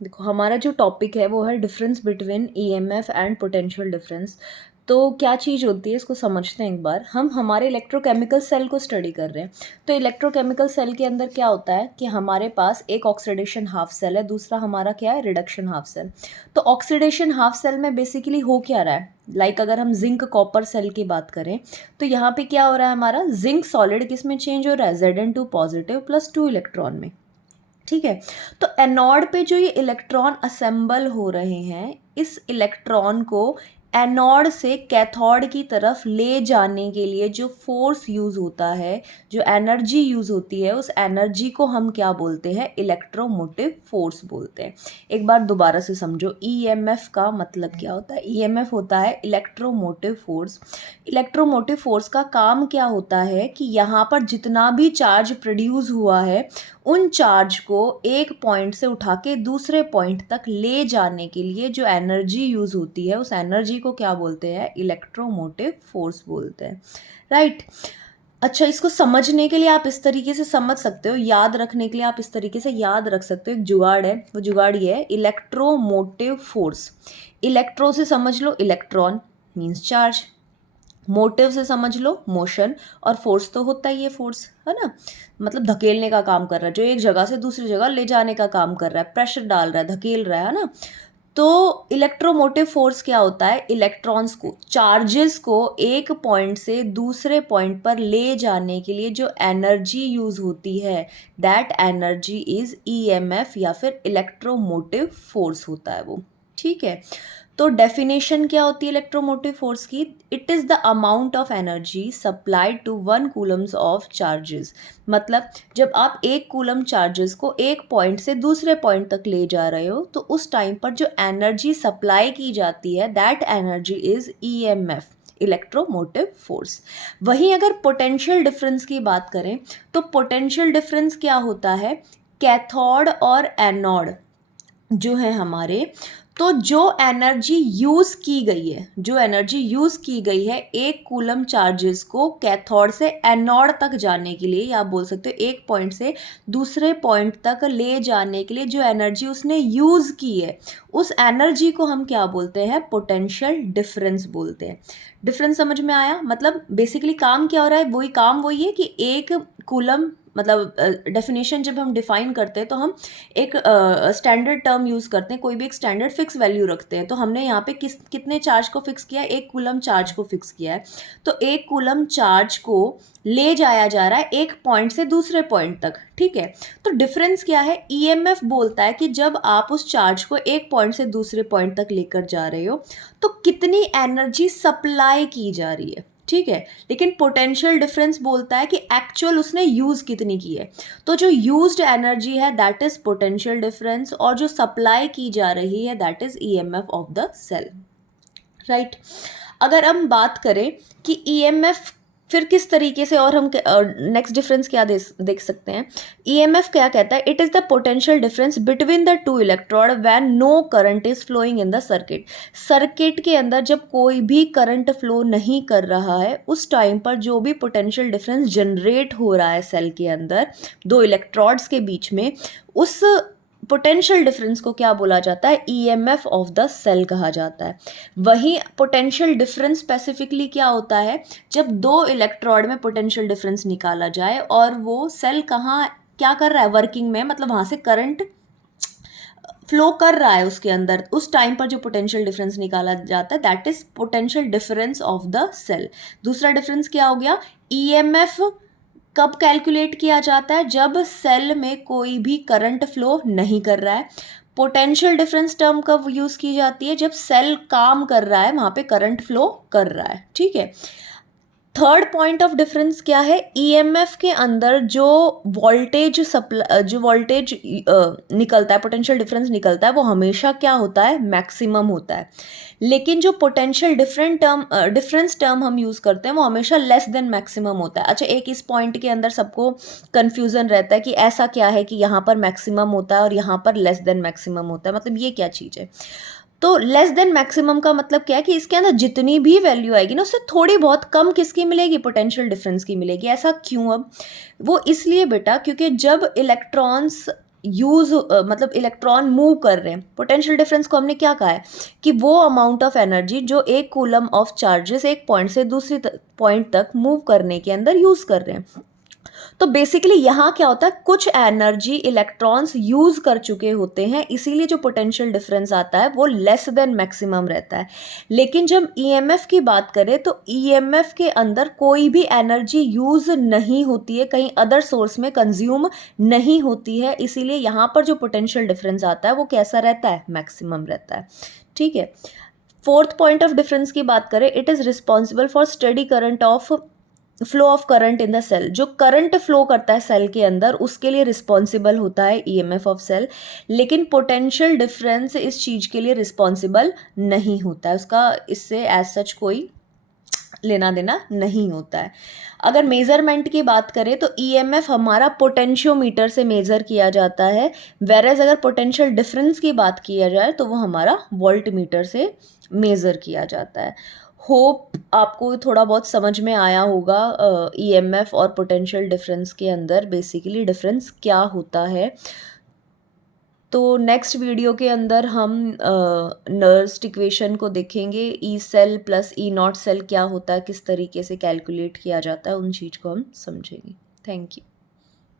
देखो हमारा जो टॉपिक है वो है difference between EMF and potential difference. तो क्या चीज़ होती है इसको समझते हैं एक बार। हम हमारे इलेक्ट्रोकेमिकल सेल को स्टडी कर रहे हैं। तो इलेक्ट्रोकेमिकल सेल के अंदर क्या होता है कि हमारे पास एक ऑक्सीडेशन हाफ सेल है, दूसरा हमारा क्या है, रिडक्शन हाफ सेल। तो ऑक्सीडेशन हाफ सेल में बेसिकली हो क्या रहा है, अगर हम जिंक कॉपर सेल की बात करें तो यहाँ पे क्या हो रहा है, हमारा जिंक सॉलिड किस में चेंज हो रहा है, Zn2 पॉजिटिव प्लस 2 इलेक्ट्रॉन में। ठीक है। तो एनोड पे जो ये इलेक्ट्रॉन असेंबल हो रहे हैं, इस इलेक्ट्रॉन को एनोड से कैथोड की तरफ ले जाने के लिए जो फोर्स यूज होता है, जो एनर्जी यूज होती है, उस एनर्जी को हम क्या बोलते हैं, इलेक्ट्रोमोटिव फोर्स बोलते हैं। एक बार दोबारा से समझो, ईएमएफ का मतलब क्या होता है। ईएमएफ होता है इलेक्ट्रोमोटिव फोर्स। इलेक्ट्रोमोटिव फोर्स का काम क्या होता है कि यहाँ पर जितना भी चार्ज प्रोड्यूस हुआ है, उन चार्ज को एक पॉइंट से उठा के दूसरे पॉइंट तक ले जाने के लिए जो एनर्जी यूज होती है, उस एनर्जी को क्या बोलते हैं, इलेक्ट्रोमोटिव फोर्स बोलते हैं। राइट। अच्छा, इसको समझने के लिए आप इस तरीके से समझ सकते हो, याद रखने के लिए आप इस तरीके से याद रख सकते हो। एक जुगाड़ है, वो जुगाड़ ये है, इलेक्ट्रोमोटिव फोर्स। इलेक्ट्रो से समझ low electron means charge, motive से समझ लो मोशन, और फोर्स तो होता ही है, फोर्स है ना, मतलब धकेलने का काम कर रहा है, जो एक जगह से दूसरी जगह ले जाने का काम कर रहा है, प्रेशर डाल रहा है, धकेल रहा है ना। तो इलेक्ट्रोमोटिव फोर्स क्या होता है, इलेक्ट्रॉन्स को, चार्जेस को एक पॉइंट से दूसरे पॉइंट पर ले जाने के लिए जो एनर्जी यूज होती है, दैट एनर्जी इज ईएमएफ या फिर इलेक्ट्रोमोटिव फोर्स होता है वो। ठीक है। तो डेफिनेशन क्या होती है इलेक्ट्रोमोटिव फोर्स की, it is the amount of energy supplied to 1 coulombs of charges. मतलब जब आप 1 कूलम चार्जेस को एक पॉइंट से दूसरे पॉइंट तक ले जा रहे हो, तो उस टाइम पर जो एनर्जी सप्लाई की जाती है, that energy is EMF, electromotive force. वहीं अगर पोटेंशियल डिफरेंस की बात करें तो पोटेंशियल डिफरेंस क्या होता है, कैथोड और एनोड जो है हमारे, तो जो एनर्जी यूज की गई है, जो एनर्जी यूज की गई है एक कूलम चार्जेस को कैथोड से एनोड तक जाने के लिए, या आप बोल सकते हो एक पॉइंट से दूसरे पॉइंट तक ले जाने के लिए जो एनर्जी उसने यूज की है, उस एनर्जी को हम क्या बोलते हैं, पोटेंशियल डिफरेंस बोलते हैं। डिफरेंस समझ में आया, मतलब बेसिकली काम क्या हो रहा है, वही है कि एक कूलम, मतलब डेफिनेशन जब हम डिफाइन करते हैं तो हम एक स्टैंडर्ड टर्म यूज़ करते हैं, कोई भी एक स्टैंडर्ड फिक्स वैल्यू रखते हैं। तो हमने यहाँ पे कितने चार्ज को फिक्स किया है, एक कूलम चार्ज को फिक्स किया है। तो एक कूलम चार्ज को ले जाया जा रहा है एक पॉइंट से दूसरे पॉइंट तक। ठीक है। तो डिफरेंस क्या है, ईएमएफ बोलता है कि जब आप उस चार्ज को एक पॉइंट से दूसरे पॉइंट तक लेकर जा रहे हो तो कितनी एनर्जी सप्लाई की जा रही है। ठीक है। लेकिन पोटेंशियल डिफरेंस बोलता है कि एक्चुअल उसने यूज कितनी की है। तो जो यूज्ड एनर्जी है दैट इज पोटेंशियल डिफरेंस, और जो सप्लाई की जा रही है that is EMF of the cell. Right. अगर हम बात करें कि ईएमएफ फिर किस तरीके से, और हम नेक्स्ट डिफरेंस क्या देख सकते हैं, ईएमएफ क्या कहता है, it is the potential difference between the two electrode when no current is flowing in the circuit. Circuit के अंदर जब कोई भी करंट फ्लो नहीं कर रहा है, उस टाइम पर जो भी पोटेंशियल डिफरेंस जनरेट हो रहा है सेल के अंदर दो इलेक्ट्रोड्स के बीच में, उस पोटेंशियल डिफरेंस को क्या बोला जाता है, ईएमएफ ऑफ द सेल कहा जाता है। वहीं पोटेंशियल डिफरेंस स्पेसिफिकली क्या होता है, जब दो इलेक्ट्रोड में पोटेंशियल डिफरेंस निकाला जाए और वो सेल कहाँ क्या कर रहा है, वर्किंग में, मतलब वहाँ से करंट फ्लो कर रहा है उसके अंदर, उस टाइम पर जो पोटेंशियल डिफरेंस निकाला जाता है that is potential difference of the cell. दूसरा डिफरेंस क्या हो गया, ईएमएफ कब कैलकुलेट किया जाता है, जब सेल में कोई भी करंट फ्लो नहीं कर रहा है। पोटेंशियल डिफरेंस टर्म कब यूज़ की जाती है, जब सेल काम कर रहा है, वहाँ पे करंट फ्लो कर रहा है। ठीक है। थर्ड पॉइंट ऑफ डिफरेंस क्या है, ईएमएफ के अंदर जो वोल्टेज निकलता है, पोटेंशियल डिफरेंस निकलता है, वो हमेशा क्या होता है, मैक्सिमम होता है। लेकिन जो पोटेंशियल डिफरेंस टर्म हम यूज़ करते हैं वो हमेशा लेस देन मैक्सिमम होता है। अच्छा, एक इस पॉइंट के अंदर सबको कन्फ्यूज़न रहता है कि ऐसा क्या है कि यहाँ पर मैक्सिमम होता है और यहाँ पर लेस देन मैक्सिमम होता है, मतलब ये क्या चीज़ है। तो लेस देन मैक्सिमम का मतलब क्या है कि इसके अंदर जितनी भी वैल्यू आएगी ना, उससे थोड़ी बहुत कम किसकी मिलेगी, पोटेंशियल डिफरेंस की मिलेगी। ऐसा क्यों, अब वो इसलिए बेटा क्योंकि जब इलेक्ट्रॉन्स यूज़ मतलब इलेक्ट्रॉन मूव कर रहे हैं। पोटेंशियल डिफरेंस को हमने क्या कहा है कि वो अमाउंट ऑफ एनर्जी जो एक कूलम ऑफ चार्जेस एक पॉइंट से दूसरी पॉइंट तक मूव करने के अंदर यूज़ कर रहे हैं। तो बेसिकली यहाँ क्या होता है, कुछ एनर्जी इलेक्ट्रॉन्स यूज कर चुके होते हैं, इसीलिए जो पोटेंशियल डिफरेंस आता है वो लेस देन मैक्सिमम रहता है। लेकिन जब ईएमएफ की बात करें तो ईएमएफ के अंदर कोई भी एनर्जी यूज नहीं होती है, कहीं अदर सोर्स में कंज्यूम नहीं होती है, इसीलिए यहाँ पर जो पोटेंशियल डिफरेंस आता है वो कैसा रहता है, मैक्सिमम रहता है। ठीक है। फोर्थ पॉइंट ऑफ डिफरेंस की बात करें, it is responsible for study current of flow of current in the cell. जो करंट फ्लो करता है सेल के अंदर उसके लिए रिस्पॉन्सिबल होता है ईएमएफ ऑफ सेल, लेकिन पोटेंशियल डिफरेंस इस चीज़ के लिए रिस्पॉन्सिबल नहीं होता है, उसका इससे एज सच कोई लेना देना नहीं होता है। अगर मेजरमेंट की बात करें तो ईएमएफ हमारा पोटेंशियोमीटर से मेजर किया जाता है, वेरेज अगर पोटेंशियल डिफरेंस की बात किया जाए तो वो हमारा वोल्ट मीटर से मेजर किया जाता है। होप आपको थोड़ा बहुत समझ में आया होगा ईएमएफ और पोटेंशियल डिफरेंस के अंदर बेसिकली डिफरेंस क्या होता है। तो नेक्स्ट वीडियो के अंदर हम नर्स्ट इक्वेशन को देखेंगे, E cell plus E naught cell क्या होता है, किस तरीके से कैलकुलेट किया जाता है, उन चीज़ को हम समझेंगे। Thank you.